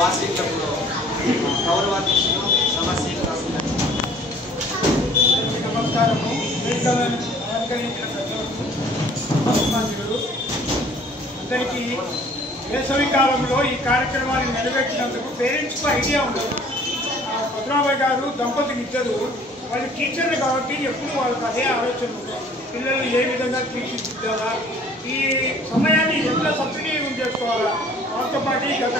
వాసవి క్లబ్లో గౌరవాధ్యక్షులు సమస్య నమస్కారము. అందరికీ వేసవి కాలంలో ఈ కార్యక్రమాన్ని నెరవేర్చినందుకు పేరెంట్స్కు ఐడియా ఉండదు. భద్రాబాయ్ గారు దంపతులు ఇద్దరు వాళ్ళు టీచర్లు కాబట్టి ఎప్పుడు వాళ్ళకి అదే ఆలోచన ఉంటుంది. పిల్లలు ఏ విధంగా తీర్చిదిద్దాలా, ఈ సమయాన్ని ఎంత సద్వినియోగం చేసుకోవాలా. వాళ్ళతో పాటు గత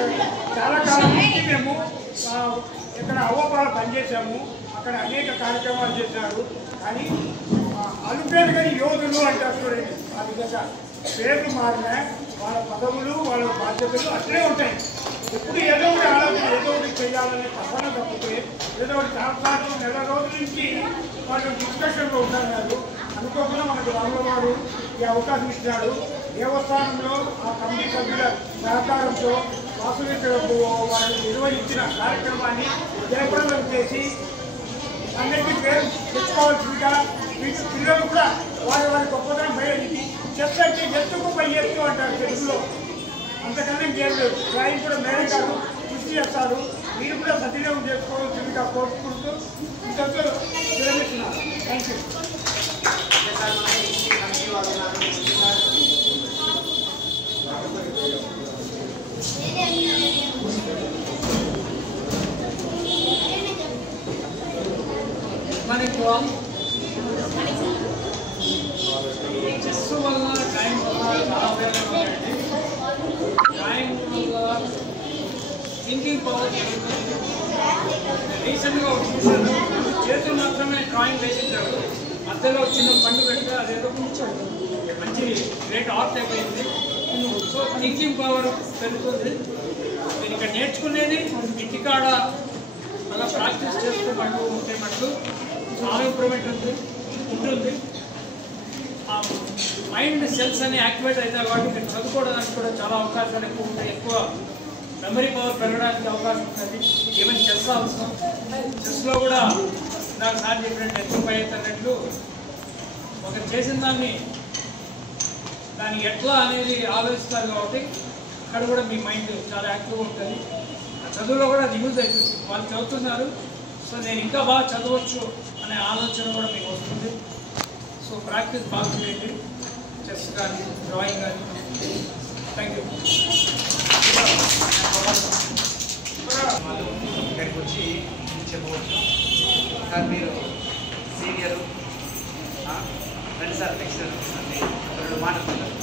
చాలా కాలం నుంచి మేము ఇక్కడ అవ్వపాలు పనిచేసాము. అక్కడ అనేక కార్యక్రమాలు చేశారు. కానీ అలుపేరు కానీ యోధులు అంటారు చూడండి, ఆ విధంగా పేర్లు మారినా వాళ్ళ పదవులు వాళ్ళ బాధ్యతలు అట్లే ఉంటాయి. ఎప్పుడు ఏదో ఒకటి ఆలోచన ఏదో ఒకటి చేయాలనే తపన తప్పితే ఏదో ఒకటి సంవత్సరాలు నెల రోజుల నుంచి వాళ్ళు డిస్కషన్లో ఉంటున్నారు. అనుకోకుండా మనకు రాములవారు ఈ అవకాశం ఇచ్చినాడు. దేవస్థానంలో ఆ కమిటీ సభ్యుల సహకారంతో వాసవి వాళ్ళు నిర్వహించిన కార్యక్రమాన్ని జయప్రదం చేసి అన్నింటి పేరు తెచ్చుకోవాల్సిందిగా పిల్లలు కూడా వారి వారి గొప్పతనం బయలుదేరి చెత్త అంటే ఎత్తుకు పై ఎత్తు అంటారు తెలుగులో. అంతకన్నా చేయలేదు. డ్రాయింగ్ కూడా మేడం గారు కృషి చేస్తారు. మీరు కూడా సద్వినియోగం చేసుకోవాల్సిందిగా కోరుకుంటూ ఇంతతో విరమిస్తున్నారు. Thank you. చెస్ వల్ల డ్రాయింగ్ వల్ల చాలా ఉపయోగాలు ఉన్నాయండి. డ్రాయింగ్ వల్ల థింకింగ్ పవర్ రీసెంట్గా ఒక చూశాను. చేతులు మాత్రమే డ్రాయింగ్ వేసింటాడు, మధ్యలో చిన్న పండు పెడితే అదేదో మంచి గ్రేట్ ఆర్ట్ అయిపోయింది. సో థింకింగ్ పవర్ పెరుగుతుంది. నేను ఇక్కడ నేర్చుకునేది ఇంటికాడ అలా ప్రాక్టీస్ చేసుకోమంటూ ఉంటే మటు చాలా ఇంప్రూవ్మెంట్ ఉంటుంది. మైండ్ సెల్స్ అని యాక్టివేట్ అవుతాయి కాబట్టి ఇక్కడ చదువుకోవడానికి కూడా చాలా అవకాశాలు ఎక్కువ ఉంటాయి. ఎక్కువ మెమరీ పవర్ పెరగడానికి అవకాశం ఉంటుంది. ఈవెన్ చెస్ అవసరం. చెస్లో కూడా నాకు సార్ చెప్పినట్టు ఎక్కువ పై అన్నట్లు ఒకరు చేసిన దాన్ని ఎట్లా అనేది ఆలోచిస్తారు కాబట్టి అక్కడ కూడా మీ మైండ్ చాలా యాక్టివ్గా ఉంటుంది. చదువులో కూడా అది యూజ్ అవుతుంది. వాళ్ళు చదువుతున్నారు, సో నేను ఇంకా బాగా చదవచ్చు అనే ఆలోచన కూడా మీకు వస్తుంది. సో ప్రాక్టీస్ బాగా చేయండి, చెస్ కానీ డ్రాయింగ్ కానీ. Thank you. ఇక్కడికి వచ్చి చెప్పవచ్చు. కానీ మీరు సీనియరు రండి సార్, నెక్స్ట్ రెండు మాట్లాడుతున్నారు.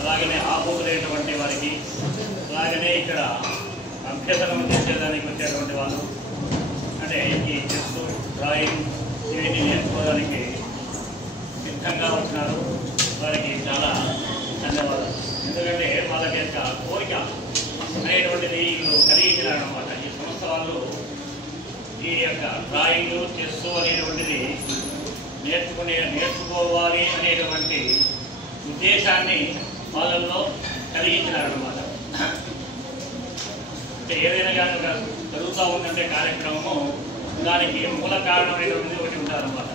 అలాగనే ఆపోలేటువంటి వారికి, అలాగనే ఇక్కడ అభ్యసనం చేసేదానికి వచ్చేటువంటి వాళ్ళు, అంటే ఈ చెస్ డ్రాయింగ్ ఇవన్నీ నేర్చుకోవడానికి సిద్ధంగా వచ్చినారు. వారికి చాలా ధన్యవాదాలు. ఎందుకంటే వాళ్ళకి యొక్క కోరిక అనేటువంటిది వీళ్ళు కలిగించినారనమాట. ఈ సంస్థ వాళ్ళు ఈ యొక్క డ్రాయింగ్ చెస్ అనేటువంటిది నేర్చుకోవాలి అనేటువంటి ఉద్దేశాన్ని వాళ్ళల్లో కలిగించినారనమాట. అంటే ఏదైనా కానీ ఒక జరుగుతూ ఉందంటే కార్యక్రమము, దానికి మూల కారణమైనటువంటి ఒకటి ఉంటారన్నమాట.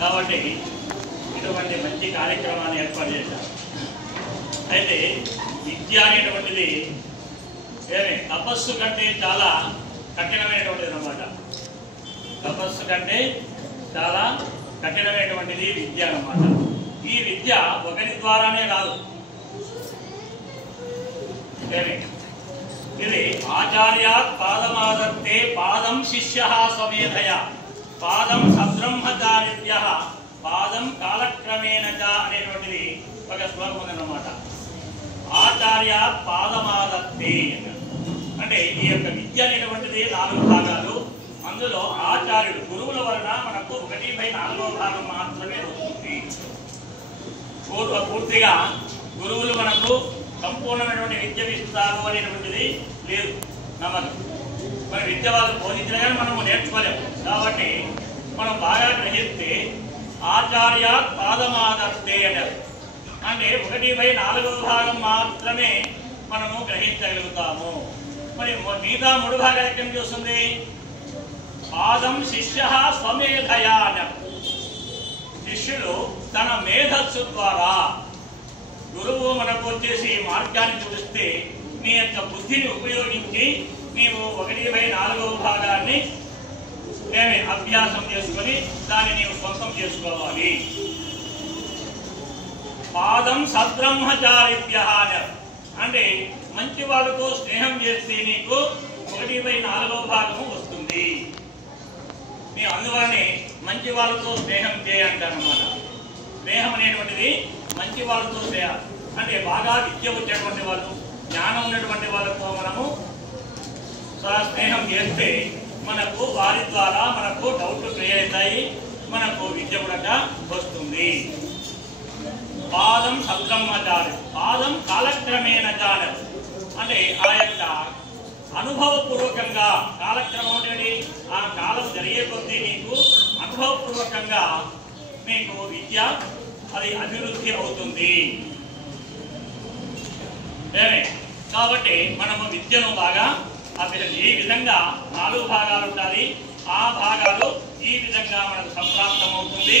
కాబట్టి ఇటువంటి మంచి కార్యక్రమాన్ని ఏర్పాటు చేశారు. అయితే విద్య అనేటువంటిది తపస్సు కంటే చాలా కఠినమైనటువంటిది అన్నమాట. తపస్సు కంటే చాలా కఠినమైనటువంటిది విద్య అన్నమాట. ఈ విద్య ఒకరి ద్వారానే రాదు. ఇది ఆచార్యాత్ పాదమాదత్తే పాదం శిష్య స్వమేధయ పాదం సబ్రహ్మచారిభ్య పాదం కాలక్రమేణ అనేటువంటిది ఒక శ్లోకం ఉందన్నమాట. ఆచార్యాత్ పాదమాదత్తే అంటే ఈ యొక్క విద్య అనేటువంటిది 4 భాగాలు. అందులో ఆచార్యుడు గురువుల వలన మనకు 1/4 భాగం మాత్రమే వస్తుంది. పూర్తిగా గురువులు మనకు సంపూర్ణమైనటువంటి విద్య ఇస్తారు అనేటువంటిది లేదు నమ్మకం. మన విద్య వాళ్ళు బోధించినా కానీ మనము నేర్చుకోలేము. కాబట్టి మనం బాగా గ్రహిస్తే ఆచార్య పాదమాదత్తే అన్నారు. అంటే 1/4 భాగం మాత్రమే మనము గ్రహించగలుగుతాము. మరి మిగతా 3 భాగాలు ఎక్కడి నుంచి వస్తుంది? పాదం శిష్య స్వమేధయ అన్నారు. శిష్యులు తన మేధస్సు ద్వారా గురువు మనకు వచ్చేసి మార్గాన్ని చూపిస్తే నీ యొక్క బుద్ధిని ఉపయోగించి నీవు 1/4 భాగాన్ని అభ్యాసం చేసుకొని దాన్ని నీవు సొంతం చేసుకోవాలి. పాదం సద్బ్రహ్మచారిభ్య అంటే మంచి వాళ్ళతో స్నేహం చేస్తే నీకు 1/4 భాగము వస్తుంది. నేను అందువలనే మంచి వాళ్ళతో స్నేహం చేయంటానమాట. స్నేహం అనేటువంటిది మంచి వాళ్ళతో చేయాలి. అంటే బాగా విద్య వచ్చేటువంటి వాళ్ళు, జ్ఞానం ఉన్నటువంటి వాళ్ళతో మనము స్నేహం చేస్తే మనకు వారి ద్వారా మనకు డౌట్లు క్లియర్ అవుతాయి, మనకు విద్య కూడా వస్తుంది. పాదం సద్బ్రహ్మచారి, పాదం కాలక్రమేణ చాలదు అంటే ఆ యొక్క అనుభవపూర్వకంగా కాలక్రమం అనేది ఆ కాలం జరిగే కొద్దీ నీకు అనుభవపూర్వకంగా నీకు విద్య అది అభివృద్ధి అవుతుంది. కాబట్టి మనము విద్యను బాగా ఈ విధంగా 4 భాగాలు ఉండాలి. ఆ భాగాలు ఈ విధంగా మనకు సంప్రాప్తం అవుతుంది.